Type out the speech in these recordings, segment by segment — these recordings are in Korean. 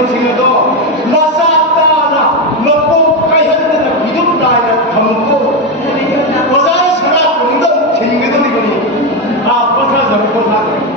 당신도 나사따나 먹고 가현드나 비듬다이나 담고 어사의 사람 본인도 쟁매도리거니 아 버사서 버사서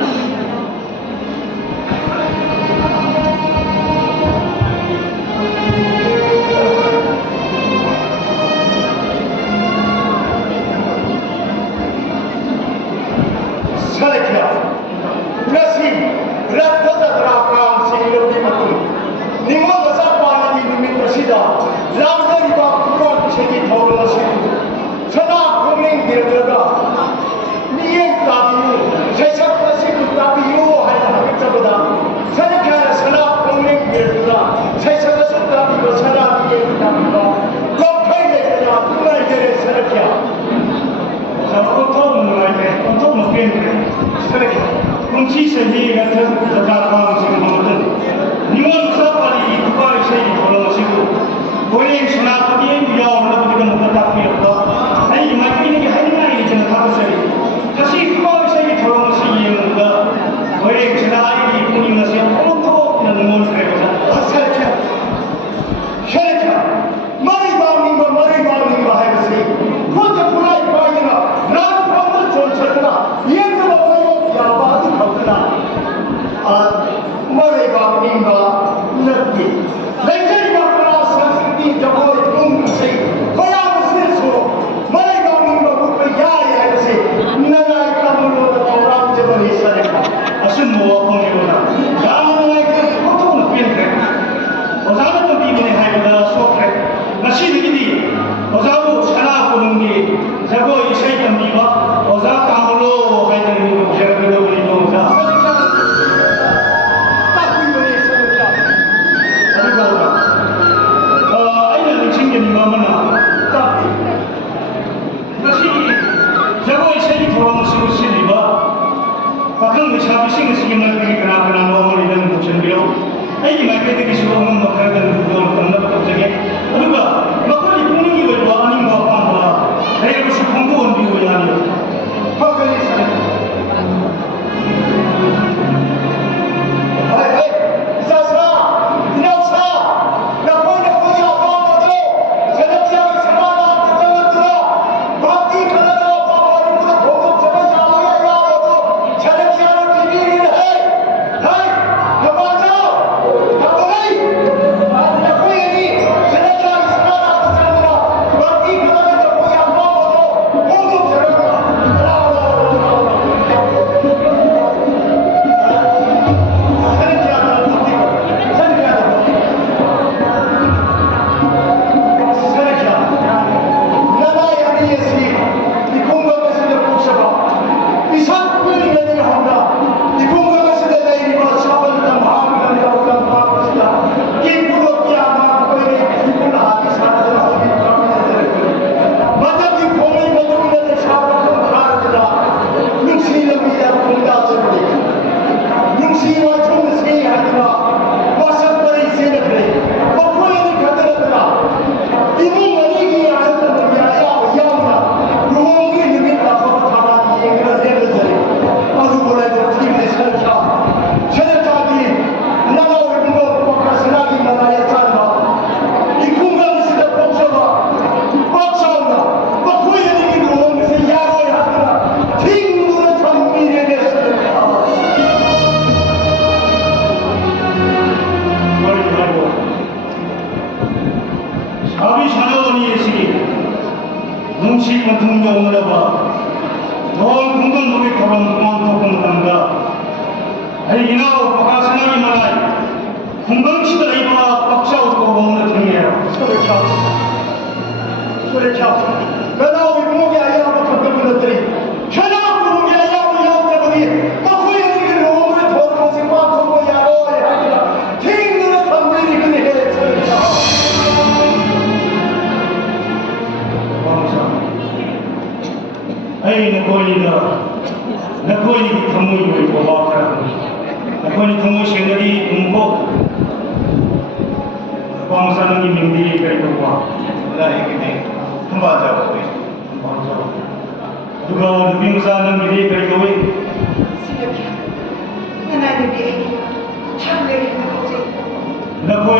kunci 같은 자가방식은 니원 사발이 국가의 세계 돌아오시고 고행 신학기에 위험을 부리는 것도 답이었고 아니 마이크는 게 하나의 저는 가보세요 다시 국가의 세계 돌아오시기에는 고행 신학이 뿐인 것이 온통 능을 그래보자 살짝 머리 해보세요 그런데 불라이 바이나 나는 방금 전철이나 이해가 없어요 야바도 없구나 아 머리가 민가 넓기 냉전이가 그나 선생님 저거에 동생 고향을 쓰면서 머리가 민가 묻고 야야 해보세요 나라의 까물로 돌아온 적은 있어야 아신 뭐와 공유나 나는 그 보통은 빈대 어사는 좀 비밀의 하이보다 속해 나시들이 어사고 산하 보는 게 저거 이 세금 비가 어사 까물로 하이드는 거 제가 그러고 있는 동사 bakın şabişin sigimler gibi kına normal eden bu çembiyo ay markete ki şu onun makardan bu konuda bakacak aduga makali bunun gibi bu anim bu apa hayır şu kondu on diyor yani bakın sen hey sasa dinasa na koyne koya bağladı senetçiler semana tıkıntı bakti kanalı bağları bu da kondu çaba yağmaya yağmadı senetçiler birbirine hey yabancı kapılayı na koyeni senetçiler semana tıkıntı bakti kanalı koya bağladı kondu çaba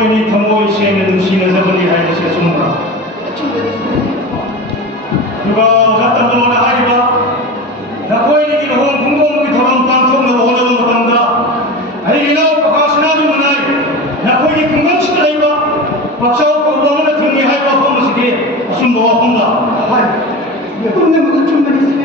koini thamoi shemen sina zabani hai se sumra yuga zatam dona hariba na koini ki hom bungom ki thoram pangthom na bola dum tamda ai ino pakashna bi manai na koini kungam shaiba pakshao ko bomna thungi hai ba hom sike asum bo homla hai kunde mu chumani sine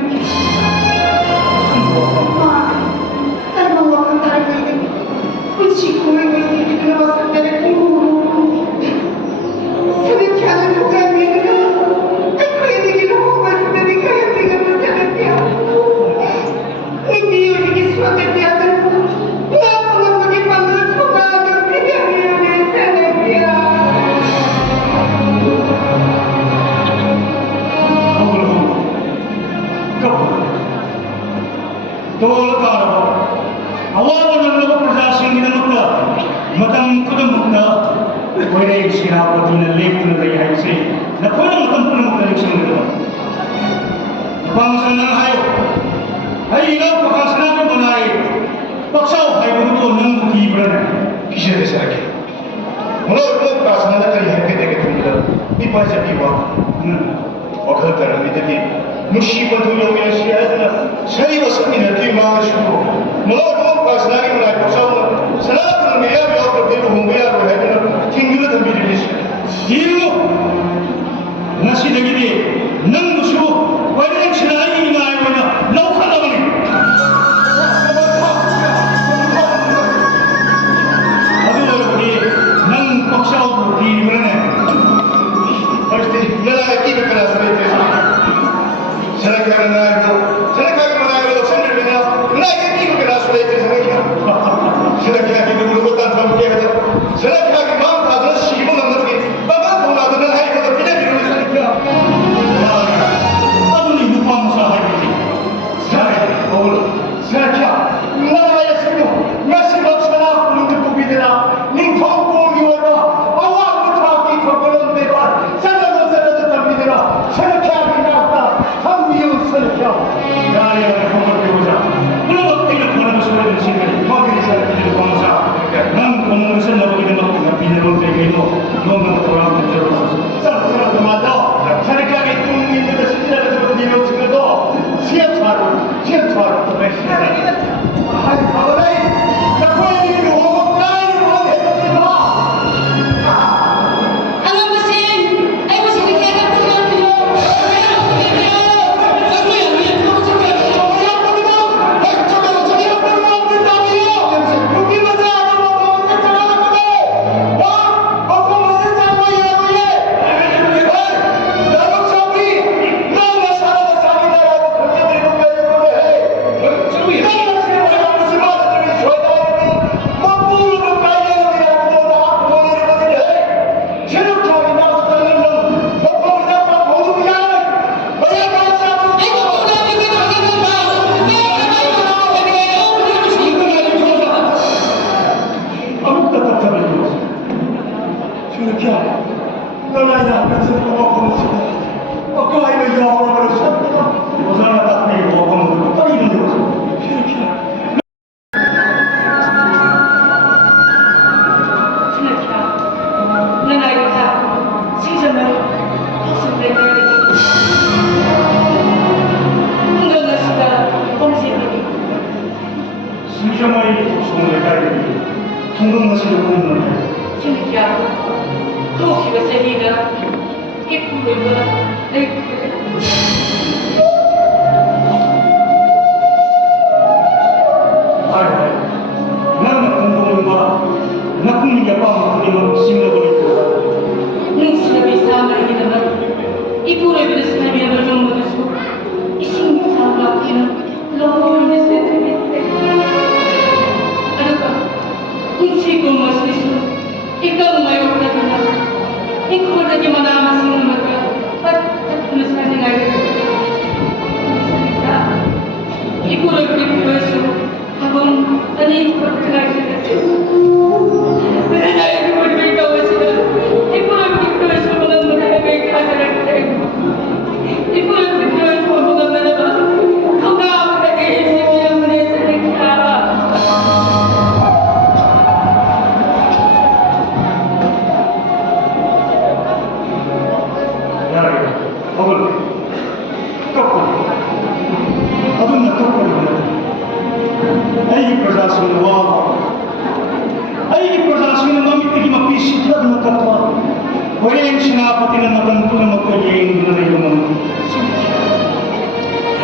tinamakan ko na magpagiging na rin naman.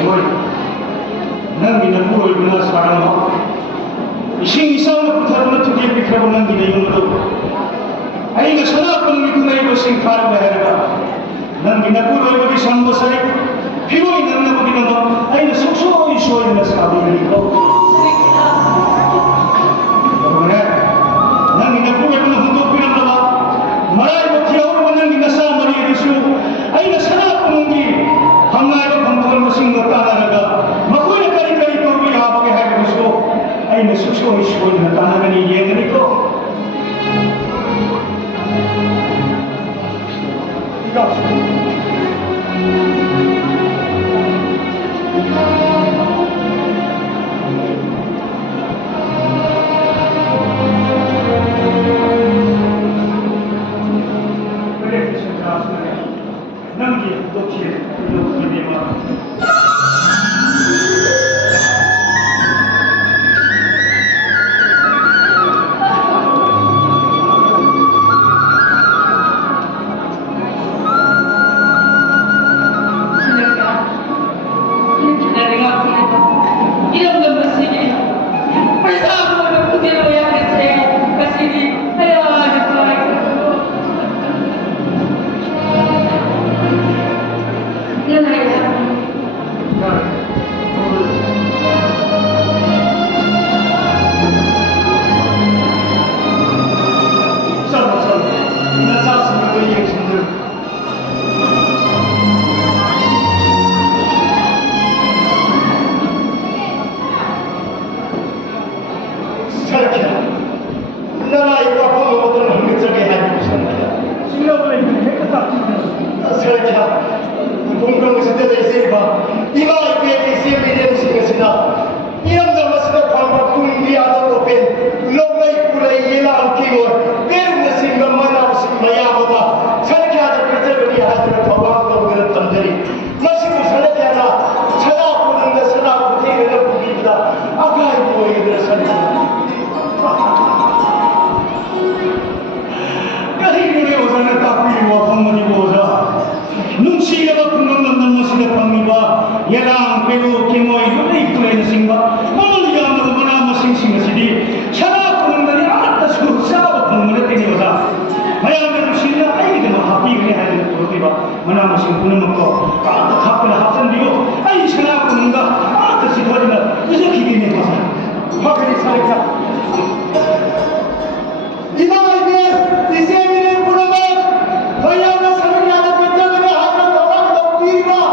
Hoy, nang ginapuro ko na sa parang ako. Isang na putaro na tugyan bikra ko nang ginayong ito. Ay nasana ko nang ito na iba sing parang maharaga. Nang ginapuro ko isang masalik, piroy nang napaginamak ay nasukso-isoy na sa abin ko. Nang ginapuro ko na hundok pinamlama, maray mo tiyaw mo nang ginasama ni Yesu, ay nasana ko nang hangay ko pangtukan masing natanaraga. Makoy na kari-kari ko habang ihagay gusto, ay nasukso-isoy na tanaga ni Yesu ko. Ikaw. Namgi dokye dokye dema. Yalang pero kimoy yulay kulay na singba mamaliyan na mana masing singa sidi sana kung nali atas ko sa kung muna tiniwala maya meron sila ay hindi na happy kaya hindi na puro diba mana masing puno magko kaata kapil na hapsan diyo ay sana kung nga atas si Tuhan na gusto kikinin mo sa makani sa ika Imay niya iseminin po naman kaya na sa kanya na kanya na hapang tawag na pira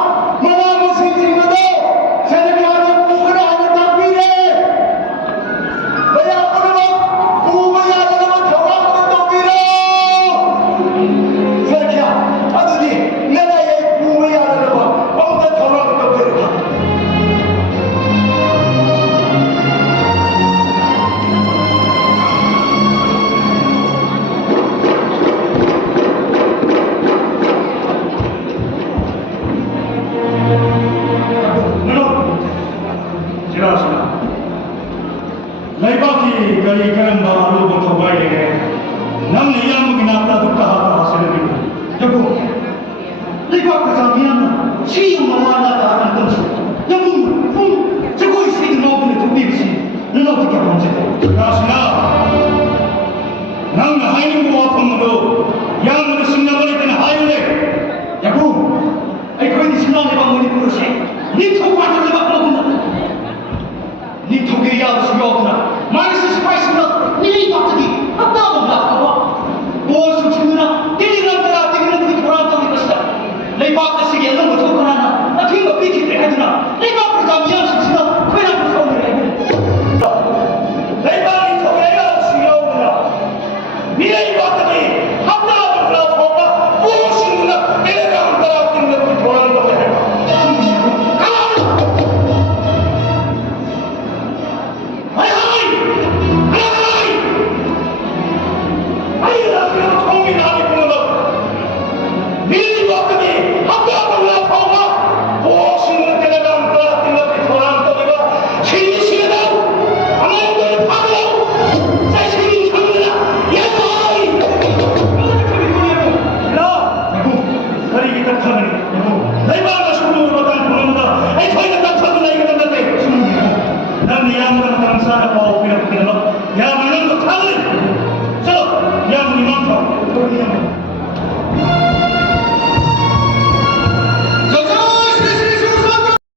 이만큼 돌리는